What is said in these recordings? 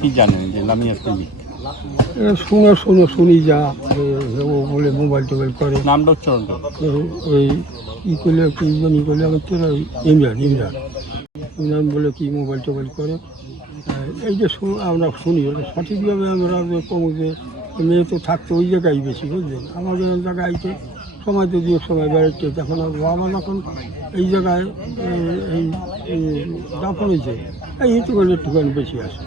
কি জানেন যে লামিয়া প্রেমিক? শুনি যা ও বলে মোবাইল টোবাইল করে নামটা উচ্চারণ করো। ওই ই করলে কি জানি করলে আমার তো ইমরান বলে কি মোবাইল টোবাইল করে। এই যে আমরা শুনি ওটা সঠিকভাবে আমরা যে কমু যে মেয়ে তো থাকতো ওই জায়গায় বেশি বুঝলেন, আমাদের জায়গায় আইতে সময় তো দিয়ে সময় বেড়াচ্ছে, তখন আর বাবা যখন এই জায়গায় এই দাফন হয়েছে এই একটুখানি বেশি আসে,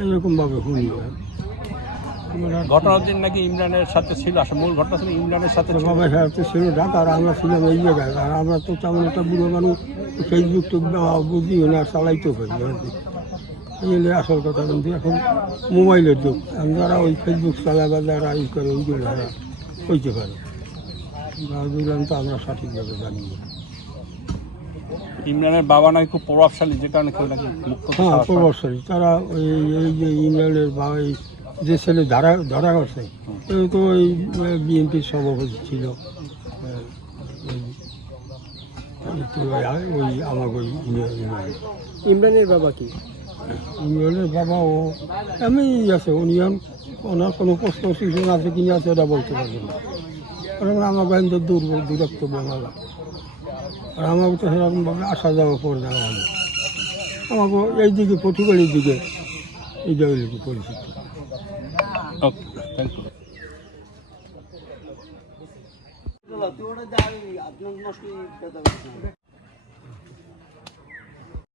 এরকমভাবে শুনি। ঘটনার দিন নাকি ইমরানের সাথে ছিল, আসলে মূল ঘটনা ছিল ইমরানের সাথে ছিল। বাবা সাহেব তো ছিল ঢাকা আর আমরা ছিলাম এই জায়গায়, আর আমরা তো তেমন একটা বুড়ো মানুষ ফেসবুক তো বুঝিও না, আর চালাইতেও পারি এই হলে আসল কথা। কিন্তু এখন মোবাইলের যুগ, যারা ওই ফেসবুক চালায় বা যারা ই করে ওইগুলো যারা হইতে পারে, বুঝলাম তো আমরা সঠিকভাবে জানি না। ইমরানের বাবা নাকি খুব প্রভাবশালী, যে কারণে কেউ নাকি মুক্ত। হ্যাঁ প্রভাবশালী, তারা এই যে ইমরানের বা যে ছেলে ধরা করছে এই তো ওই বিএনপির সভাপতি ছিল, ওই আমার ওই ইমরানের বাবা কি? ইমরানের বাবা ও এমনি আছে, উনি ওনার কোনো প্রশ্ন শিশন আছে কিনা আছে ওটা বলতে পারবে না, কারণ আমার বাড়িতে দূরত্ব বাংলা, আর আমাকে তো সেরকমভাবে আসা যাওয়া করে দেওয়া হলো, আমাকে এই দিকে পটুয়ালির দিকে এই জায়গায় পরিচিত। ওকে, থ্যাংক ইউ।